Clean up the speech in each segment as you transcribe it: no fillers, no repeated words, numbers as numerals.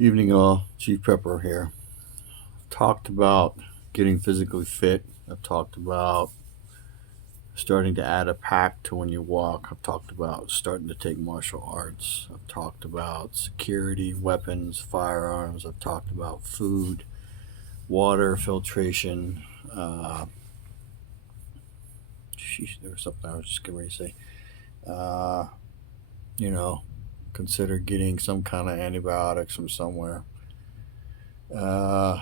Evening all, Chief Pepper here. Talked about getting physically fit. I've talked about starting to add a pack to when you walk. I've talked about starting to take martial arts. I've talked about security, weapons, firearms. I've talked about food, water, filtration. Uh, there was something I was just getting ready to say. Uh, you know, Consider getting some kind of antibiotics from somewhere. Uh,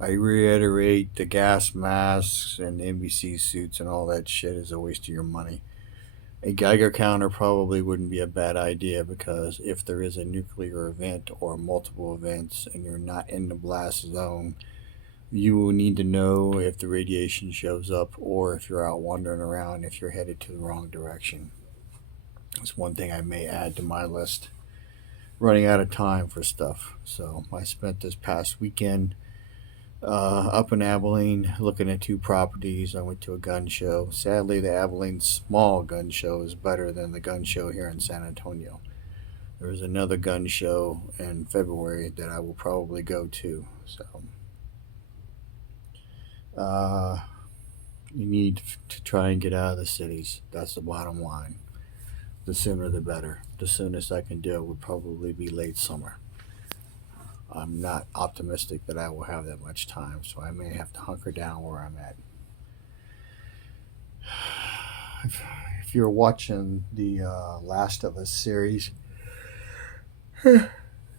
I reiterate the gas masks and NBC suits and all that shit is a waste of your money. A Geiger counter probably wouldn't be a bad idea because if there is a nuclear event or multiple events and you're not in the blast zone, you will need to know if the radiation shows up or if you're out wandering around if you're headed to the wrong direction. That's one thing I may add to my list. Running out of time for stuff. So I spent this past weekend up in Abilene, looking at two properties. I went to a gun show. Sadly, the Abilene small gun show is better than the gun show here in San Antonio. There is another gun show in February that I will probably go to. So, uh, you need to try and get out of the cities. That's the bottom line. The sooner the better. The soonest I can do it would probably be late summer. I'm not optimistic that I will have that much time, so I may have to hunker down where I'm at. If you're watching the Last of Us series,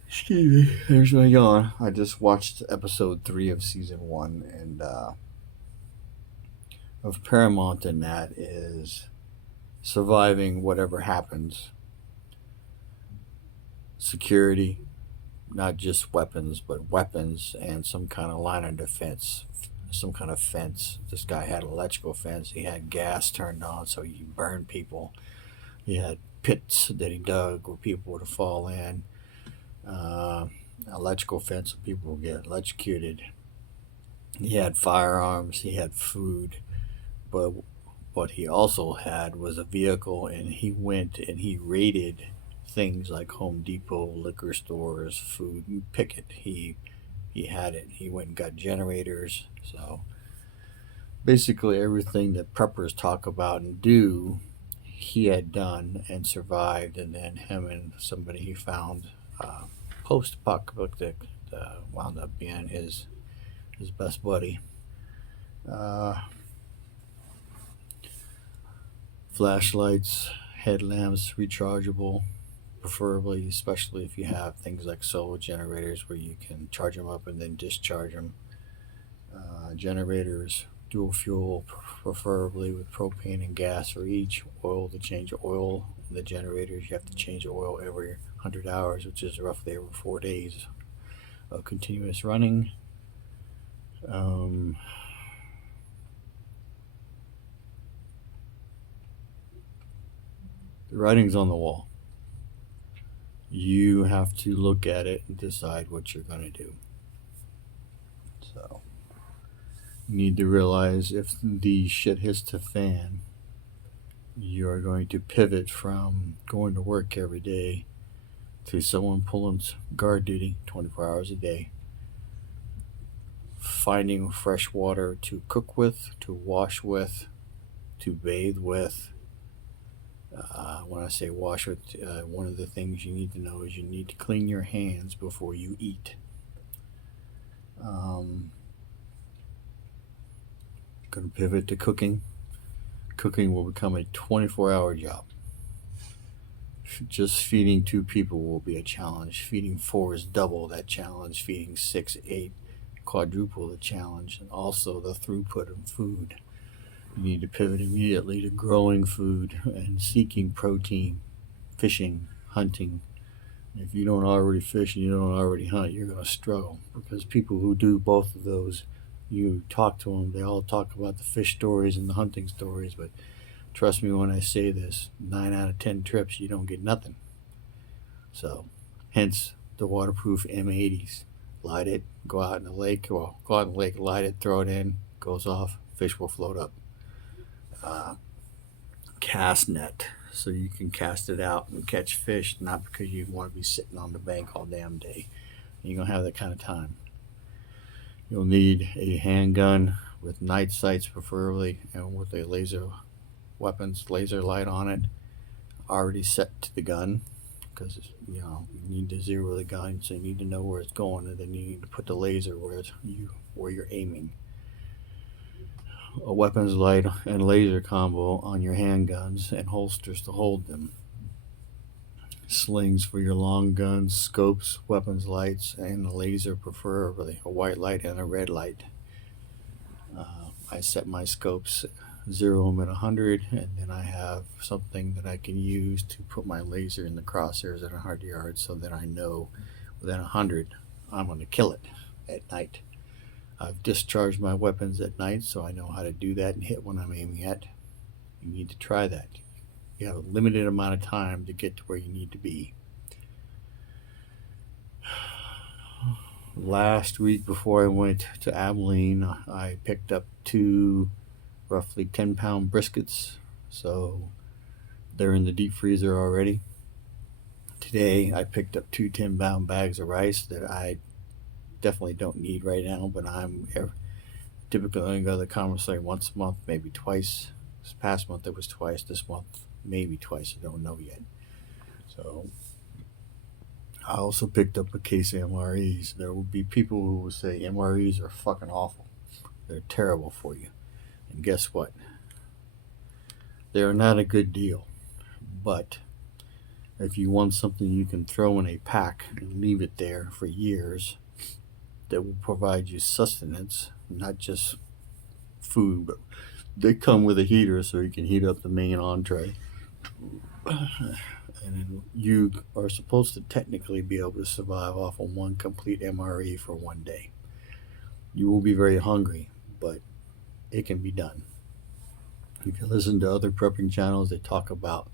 excuse me, there's my yawn. I just watched episode 3 of season 1, and of Paramount in that is surviving whatever happens. Security, not just weapons, but weapons and some kind of line of defense, some kind of fence. This guy had electrical fence. He had gas turned on so you burn people. He had pits that he dug where people would fall in. Uh, Electrical fence so people would get electrocuted. He had firearms. He had food, but what he also had was a vehicle, and he went and he raided things like Home Depot, liquor stores, food. You pick it. He had it. He went and got generators. So basically, everything that preppers talk about and do, he had done and survived. And then him and somebody he found uh, post-apocalyptic wound up being his best buddy. Uh, Flashlights, headlamps, rechargeable, preferably, especially if you have things like solar generators where you can charge them up and then discharge them. Generators, dual fuel, preferably with propane and gas for each. Oil to change oil in the generators. You have to change the oil every 100 hours, which is roughly every 4 days of continuous running. Um, the writing's on the wall. You have to look at it and decide what you're going to do. So, you need to realize if the shit hits the fan, you're going to pivot from going to work every day to someone pulling guard duty 24 hours a day, finding fresh water to cook with, to wash with, to bathe with. When I say wash with, one of the things you need to know is you need to clean your hands before you eat. Um, Going to pivot to cooking. Cooking will become a 24-hour job. Just feeding two people will be a challenge. Feeding four is double that challenge. Feeding six, eight, quadruple the challenge. And also the throughput of food. You need to pivot immediately to growing food and seeking protein, fishing, hunting. If you don't already fish and you don't already hunt, you're going to struggle because people who do both of those, you talk to them, they all talk about the fish stories and the hunting stories, but trust me when I say this, 9 out of 10 trips you don't get nothing. So, hence the waterproof M80s. Light it, go out in the lake, well, go out in the lake, light it, throw it in, goes off, fish will float up. Uh, Cast net. so you can cast it out and catch fish, not because you want to be sitting on the bank all damn day. You don't have that kind of time. You'll need a handgun with night sights, preferably, and with a laser light on it, already set to the gun, because you need to zero the gun, so you need to know where it's going, and then you need to put the laser where you're aiming. A weapons light and laser combo on your handguns and holsters to hold them. Slings for your long guns, scopes, weapons lights, and a laser, preferably a white light and a red light. I set my scopes, zero them at 100, and then I have something that I can use to put my laser in the crosshairs at 100 yards, so that I know within 100 I'm going to kill it at night. I've discharged my weapons at night, so I know how to do that and hit when I'm aiming at. You need to try that. You have a limited amount of time to get to where you need to be. Last week, before I went to Abilene, I picked up 2 roughly 10-pound briskets, so they're in the deep freezer already. Today I picked up 2 10-pound bags of rice that I definitely don't need right now, but I'm typically going to go to the commissary once a month, maybe twice. This past month it was twice, this month maybe twice, I don't know yet. So I also picked up a case of MREs. There will be people who will say MREs are fucking awful. They're terrible for you. And guess what? They're not a good deal. But if you want something you can throw in a pack and leave it there for years, that will provide you sustenance, not just food, but they come with a heater so you can heat up the main entree. And you are supposed to technically be able to survive off of 1 complete MRE for 1 day. You will be very hungry, but it can be done. If you listen to other prepping channels, they talk about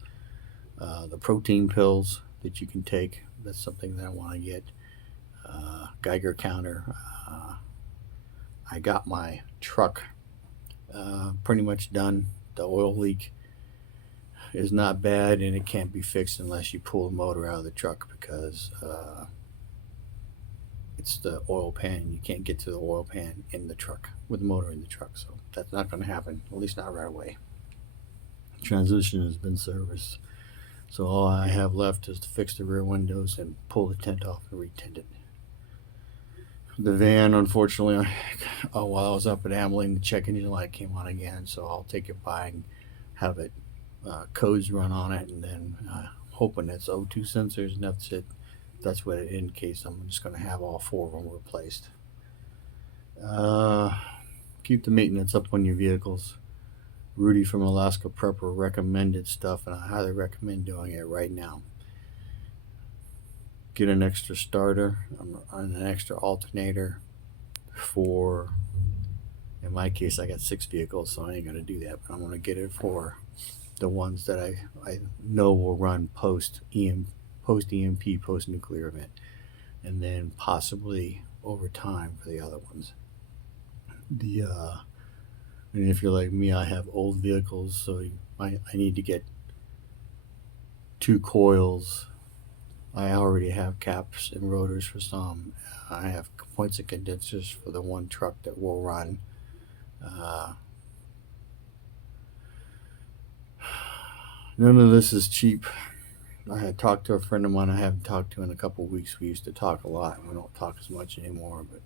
the protein pills that you can take. That's something that I want to get. Geiger counter. I got my truck pretty much done. The oil leak is not bad, and it can't be fixed unless you pull the motor out of the truck, because it's the oil pan. You can't get to the oil pan in the truck with the motor in the truck, so that's not going to happen, at least not right away. Transition has been serviced, so all I have left is to fix the rear windows and pull the tent off and re-tent it. The van, unfortunately, while I was up at Abilene, the check engine light came on again, so I'll take it by and have it codes run on it, and then hoping it's O2 sensors, and that's what it indicates. I'm just going to have all 4 of them replaced. Keep the maintenance up on your vehicles. Rudy from Alaska Prepper recommended stuff, and I highly recommend doing it right now. Get an extra starter and an extra alternator for, in my case, I got 6 vehicles, so I ain't going to do that, but I'm going to get it for the ones that I know will run post EMP, post nuclear event, and then possibly over time for the other ones. And if you're like me, I have old vehicles, so I need to get 2 coils. I already have caps and rotors for some. I have points and condensers for the 1 truck that will run. None of this is cheap. I had talked to a friend of mine I haven't talked to in a couple of weeks. We used to talk a lot, and we don't talk as much anymore, but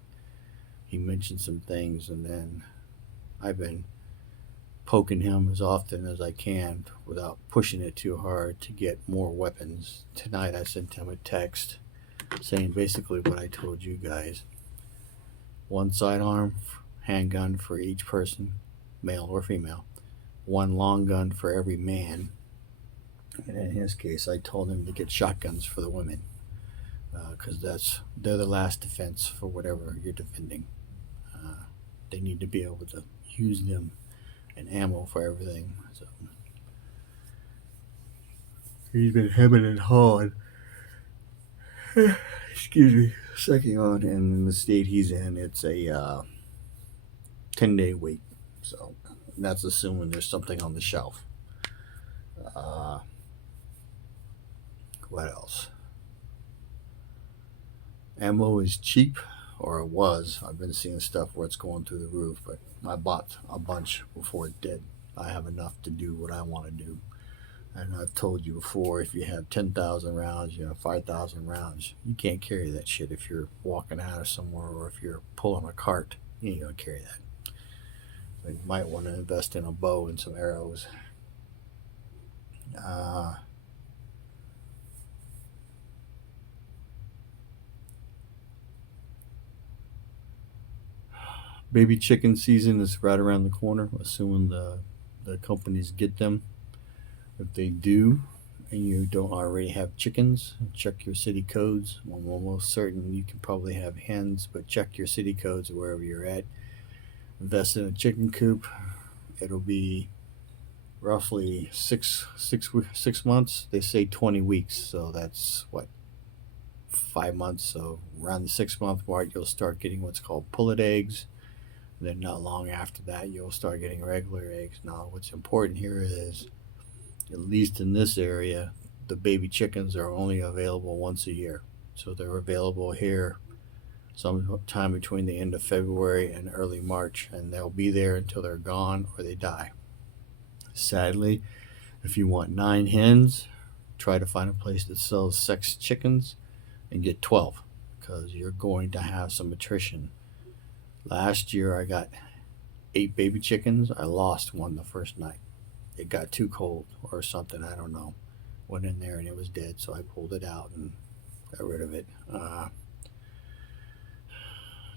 he mentioned some things, and then I've been poking him as often as I can without pushing it too hard to get more weapons. Tonight I sent him a text saying basically what I told you guys. 1 sidearm handgun for each person, male or female. 1 long gun for every man. And in his case, I told him to get shotguns for the women, because they're the last defense for whatever you're defending. They need to be able to use them and ammo for everything. So he's been hemming and hawing. Excuse me, sucking on, and in the state he's in, it's a 10-day wait. So that's assuming there's something on the shelf. What else? Ammo is cheap, or it was. I've been seeing stuff where it's going through the roof, but I bought a bunch before it did. I have enough to do what I want to do. And I've told you before, if you have 10,000 rounds, you have 5,000 rounds, you can't carry that shit if you're walking out of somewhere or if you're pulling a cart. You ain't going to carry that. So you might want to invest in a bow and some arrows. Uh, Baby chicken season is right around the corner, assuming the companies get them. If they do, and you don't already have chickens, check your city codes. I'm almost certain you can probably have hens, but check your city codes wherever you're at. Invest in a chicken coop. It'll be roughly 6 months. They say 20 weeks, so that's what, 5 months. So around the 6 month mark, you'll start getting what's called pullet eggs. Then not long after that, you'll start getting regular eggs. Now, what's important here is, at least in this area, the baby chickens are only available once a year. So they're available here sometime between the end of February and early March, and they'll be there until they're gone or they die. Sadly, if you want 9 hens, try to find a place that sells sex chickens and get 12, because you're going to have some attrition. Last year I got 8 baby chickens. I lost one the first night. It got too cold or something, I don't know. Went in there and it was dead, so I pulled it out and got rid of it.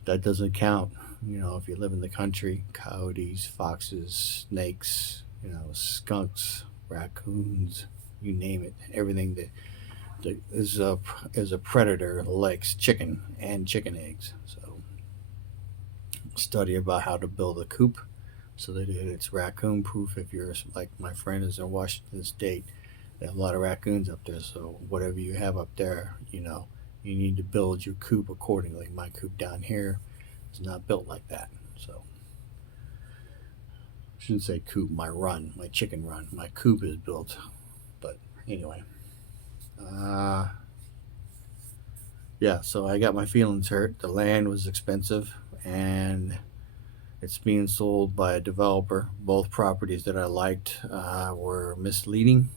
That doesn't count, if you live in the country, coyotes, foxes, snakes, skunks, raccoons, you name it. Everything that is a predator likes chicken and chicken eggs. So study about how to build a coop so that it's raccoon proof. If you're like my friend is in Washington State, they have a lot of raccoons up there. So whatever you have up there, you need to build your coop accordingly. My coop down here is not built like that. So I shouldn't say coop, my chicken run. My coop is built. But anyway. Yeah, so I got my feelings hurt. The land was expensive and it's being sold by a developer. Both properties that I liked were misleading.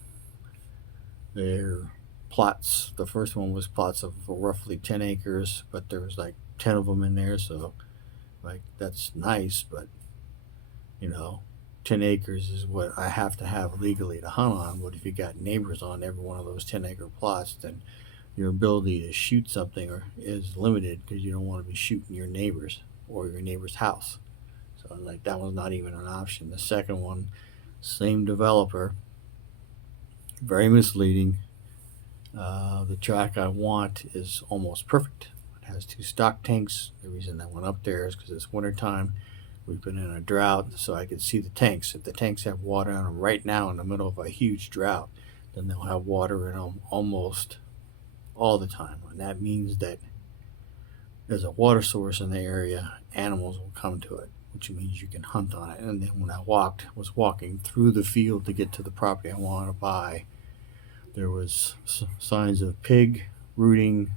Their plots, the first one was plots of roughly 10 acres, but there was like 10 of them in there. So, like, that's nice, but 10 acres is what I have to have legally to hunt on. But if you got neighbors on every one of those 10-acre plots, then your ability to shoot something is limited because you don't want to be shooting your neighbors or your neighbor's house. So like that was not even an option. The second one, same developer, very misleading. The track I want is almost perfect. It has 2 stock tanks. The reason I went up there is because it's wintertime. We've been in a drought, so I can see the tanks. If the tanks have water in them right now in the middle of a huge drought, then they'll have water in them almost all the time. And that means that there's a water source in the area, animals will come to it, which means you can hunt on it. And then when I was walking through the field to get to the property I wanted to buy, there was signs of pig, rooting,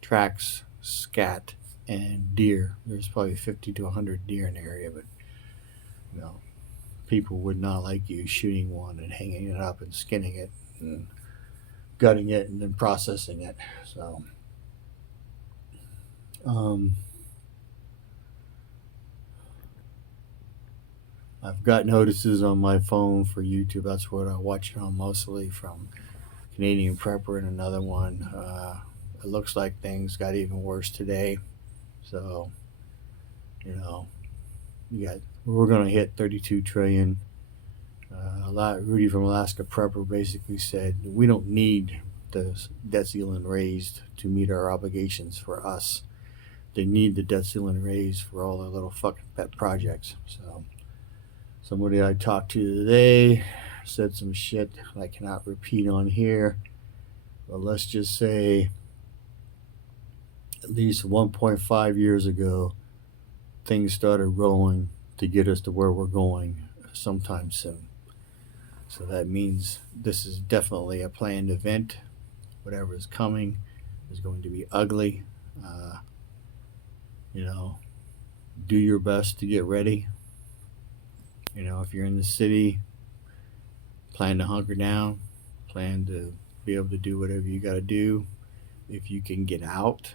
tracks, scat, and deer. There's probably 50 to 100 deer in the area, but people would not like you shooting one and hanging it up and skinning it and gutting it and then processing it. So I've got notices on my phone for YouTube. That's what I watch it on mostly, from Canadian Prepper and another one. It looks like things got even worse today. So, we're going to hit 32 trillion. Rudy from Alaska Prepper basically said we don't need the debt ceiling raised to meet our obligations for us. They need the debt ceiling raised for all their little fucking pet projects. So somebody I talked to today said some shit I cannot repeat on here, but let's just say at least 1.5 years ago, things started rolling to get us to where we're going sometime soon. So that means this is definitely a planned event. whatever is coming is going to be ugly. Uh, you know, do your best to get ready. If you're in the city, plan to hunker down, plan to be able to do whatever you got to do. If you can get out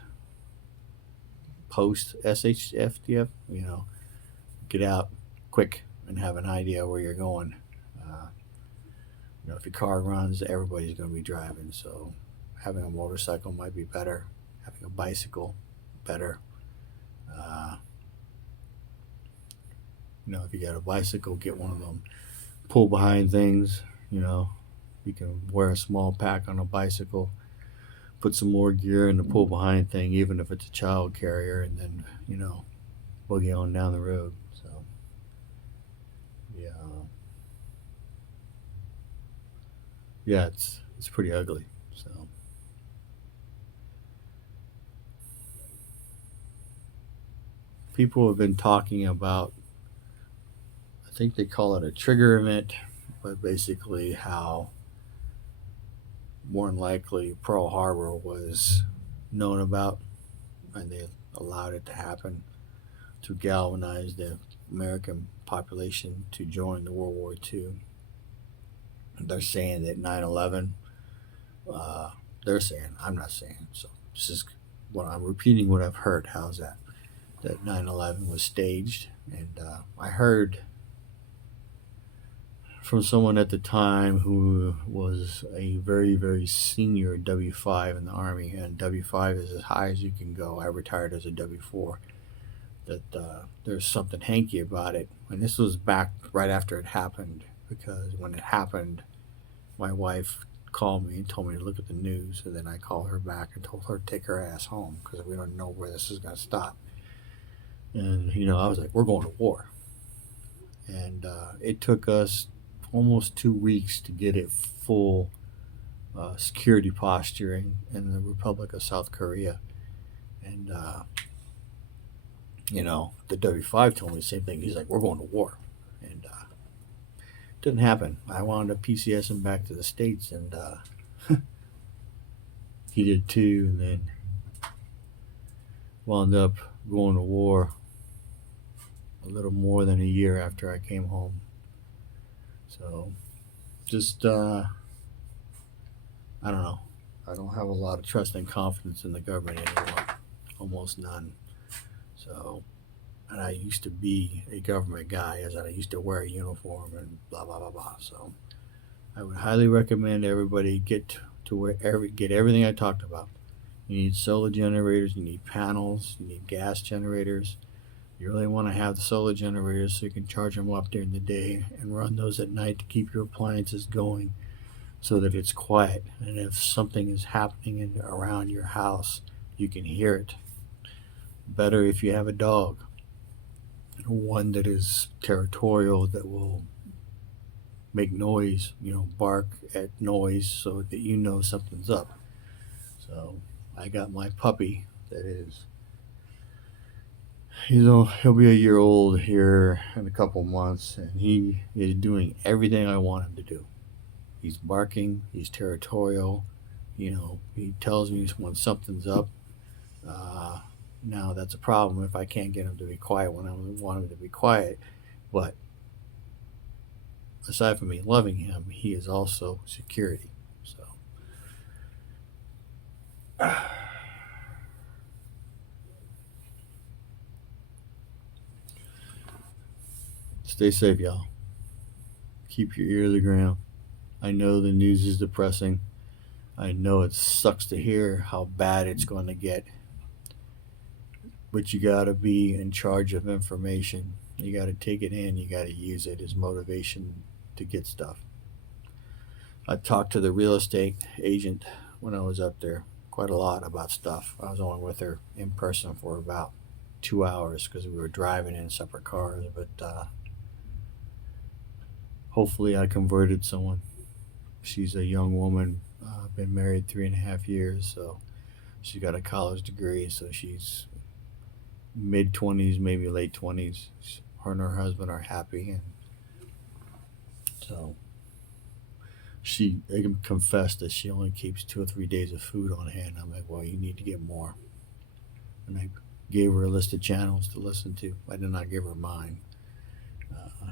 post SHFDF, get out quick and have an idea where you're going. Uh, if your car runs, everybody's going to be driving. So having a motorcycle might be better. Having a bicycle, better. Uh, if you got a bicycle, get one of them pull behind things. You can wear a small pack on a bicycle, put some more gear in the pull behind thing, even if it's a child carrier, and then boogie on down the road. So yeah, yeah, it's pretty ugly. So people have been talking about, I think they call it a trigger event, but basically how more than likely Pearl Harbor was known about, and they allowed it to happen to galvanize the American population to join the World War II. They're saying that 9/11. Uh, they're saying, I'm not saying. So this is what I'm repeating what I've heard. How's that? That 9/11 was staged, and I heard from someone at the time who was a very, very senior W5 in the Army, and W5 is as high as you can go. I retired as a W4. That there's something hanky about it. And this was back right after it happened, because when it happened, my wife called me and told me to look at the news, and then I called her back and told her to take her ass home because we don't know where this is going to stop. And I was like, we're going to war, and it took us almost 2 weeks to get it full security posturing in the Republic of South Korea. And the W5 told me the same thing. He's like, we're going to war, and it didn't happen. I wound up PCSing back to the States, and he did too, and then wound up going to war a little more than a year after I came home. So just I don't know. I don't have a lot of trust and confidence in the government anymore. Almost none. So, and I used to be a government guy, as I used to wear a uniform and blah blah blah blah. So I would highly recommend everybody get everything I talked about. You need solar generators, you need panels, you need gas generators. You really want to have the solar generators so you can charge them up during the day and run those at night to keep your appliances going so that it's quiet. And if something is happening around your house, you can hear it. Better if you have a dog, one that is territorial, that will make noise, bark at noise so that something's up. So I got my puppy that is, he'll be a year old here in a couple months, and he is doing everything I want him to do. He's barking, he's territorial, he tells me when something's up. Uh, Now that's a problem if I can't get him to be quiet when I want him to be quiet. But aside from me loving him, he is also security. So stay safe, y'all. Keep your ear to the ground. I know the news is depressing. I know it sucks to hear how bad it's going to get. But you got to be in charge of information. You got to take it in. You got to use it as motivation to get stuff. I talked to the real estate agent when I was up there quite a lot about stuff. I was only with her in person for about 2 hours because we were driving in separate cars. But hopefully, I converted someone. She's a young woman, been married 3.5 years, so she got a college degree. So she's mid 20s, maybe late 20s. Her and her husband are happy, and so she confessed that she only keeps 2 or 3 days of food on hand. I'm like, well, you need to get more. And I gave her a list of channels to listen to. I did not give her mine. Uh,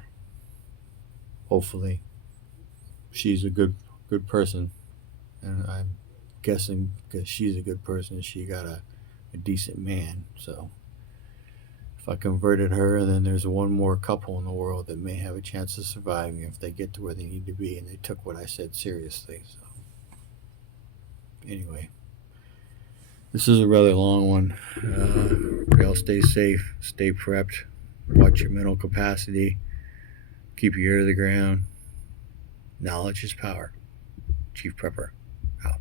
Hopefully, she's a good person, and I'm guessing because she's a good person, she got a decent man. So if I converted her, then there's one more couple in the world that may have a chance of surviving if they get to where they need to be and they took what I said seriously. So anyway, this is a rather long one. Y'all stay safe, stay prepped, watch your mental capacity, keep your ear to the ground. Knowledge is power. Chief Prepper out.